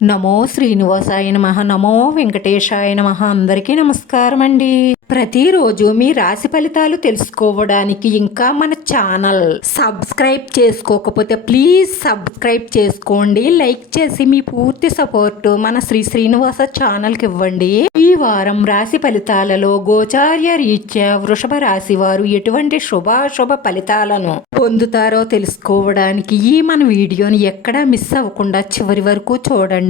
నమో శ్రీనివాసాయ నమః. నమో వెంకటేశాయ నమః. అందరికీ నమస్కారం అండి. ప్రతిరోజు మీ రాశి ఫలితాలు తెలుసుకోవడానికి ఇంకా మన ఛానల్ సబ్స్క్రైబ్ చేసుకోకపోతే ప్లీజ్ సబ్స్క్రైబ్ చేసుకోండి. లైక్ చేసి మీ పూర్తి సపోర్ట్ మన శ్రీనివాస ఛానల్కి ఇవ్వండి. ఈ వారం రాశి ఫలితాలలో గోచార్య రీత్యా వృషభ రాశి వారు ఎటువంటి శుభాశుభ ఫలితాలను పొందుతారో తెలుసుకోవడానికి ఈ మన వీడియోని ఎక్కడా మిస్ అవ్వకుండా చివరి వరకు చూడండి.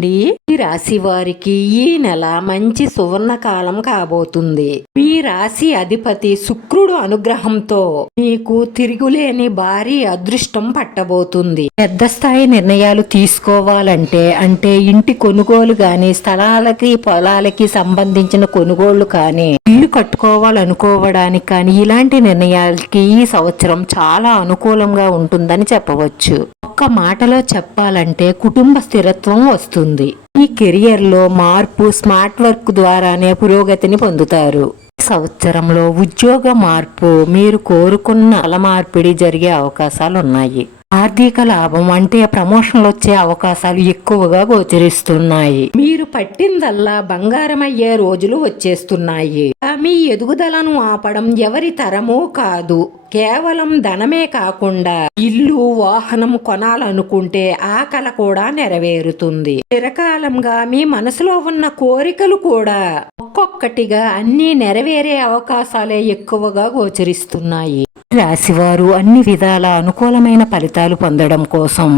ఈ రాశి వారికి ఈ నెల మంచి సువర్ణ కాలం కాబోతుంది. మీ రాశి అధిపతి శుక్రుడు అనుగ్రహంతో మీకు తిరుగులేని భారీ అదృష్టం పట్టబోతుంది. పెద్ద స్థాయి నిర్ణయాలు తీసుకోవాలంటే అంటే ఇంటి కొనుగోలు గాని, స్థలాలకి పొలాలకి సంబంధించిన కొనుగోళ్లు కానీ, ఇల్లు కట్టుకోవాలనుకోవడానికి కానీ ఇలాంటి నిర్ణయాలకి ఈ సంవత్సరం చాలా అనుకూలంగా ఉంటుందని చెప్పవచ్చు. ఒక్క మాటలో చెప్పాలంటే కుటుంబ స్థిరత్వం వస్తుంది. ఈ కెరియర్ లో మార్పు స్మార్ట్ వర్క్ ద్వారానే పురోగతిని పొందుతారు. ఈ సంవత్సరంలో ఉద్యోగ మార్పు, మీరు కోరుకున్న మార్పిడి జరిగే అవకాశాలు ఉన్నాయి. ఆర్థిక లాభం అంటే ప్రమోషన్లు వచ్చే అవకాశాలు ఎక్కువగా గోచరిస్తున్నాయి. మీరు పట్టిందల్లా బంగారం అయ్యే రోజులు వచ్చేస్తున్నాయి. మీ ఎదుగుదలను ఆపడం ఎవరి తరమూ కాదు. కేవలం ధనమే కాకుండా ఇల్లు, వాహనం కొనాలనుకుంటే ఆ కల కూడా నెరవేరుతుంది. చిరకాలంగా మీ మనసులో ఉన్న కోరికలు కూడా ఒక్కొక్కటిగా అన్నీ నెరవేరే అవకాశాలే ఎక్కువగా గోచరిస్తున్నాయి. రాశివారు అన్ని విధాల అనుకూలమైన ఫలితాలు పొందడం కోసం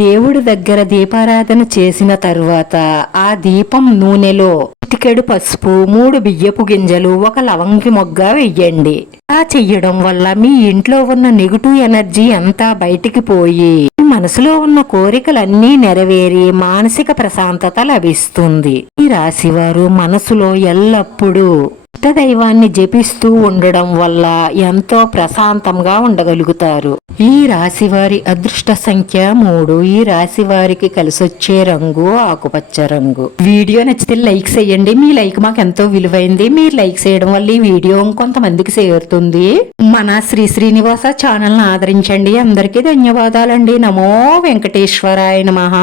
దేవుడి దగ్గర దీపారాధన చేసిన తరువాత ఆ దీపం నూనెలో చిటికెడు పసుపు, 3 బియ్యపు గింజలు, 1 లవంగి మొగ్గ వెయ్యండి. అలా చెయ్యడం వల్ల మీ ఇంట్లో ఉన్న నెగిటివ్ ఎనర్జీ అంతా బయటికి పోయి మనసులో ఉన్న కోరికలన్నీ నెరవేరి మానసిక ప్రశాంతత లభిస్తుంది. ఈ రాశివారు మనసులో ఎల్లప్పుడూ దైవాన్ని జపిస్తూ ఉండడం వల్ల ఎంతో ప్రశాంతంగా ఉండగలుగుతారు. ఈ రాశి వారి అదృష్ట సంఖ్య 3. ఈ రాశి వారికి కలిసొచ్చే రంగు ఆకుపచ్చ రంగు. వీడియో నచ్చితే లైక్ చేయండి. మీ లైక్ మాకు ఎంతో విలువైంది. మీరు లైక్ చేయడం వల్ల ఈ వీడియో కొంతమందికి చేరుతుంది. మన శ్రీనివాస ఛానల్ ను ఆదరించండి. అందరికీ ధన్యవాదాలండి. నమో వెంకటేశ్వరాయ నమః.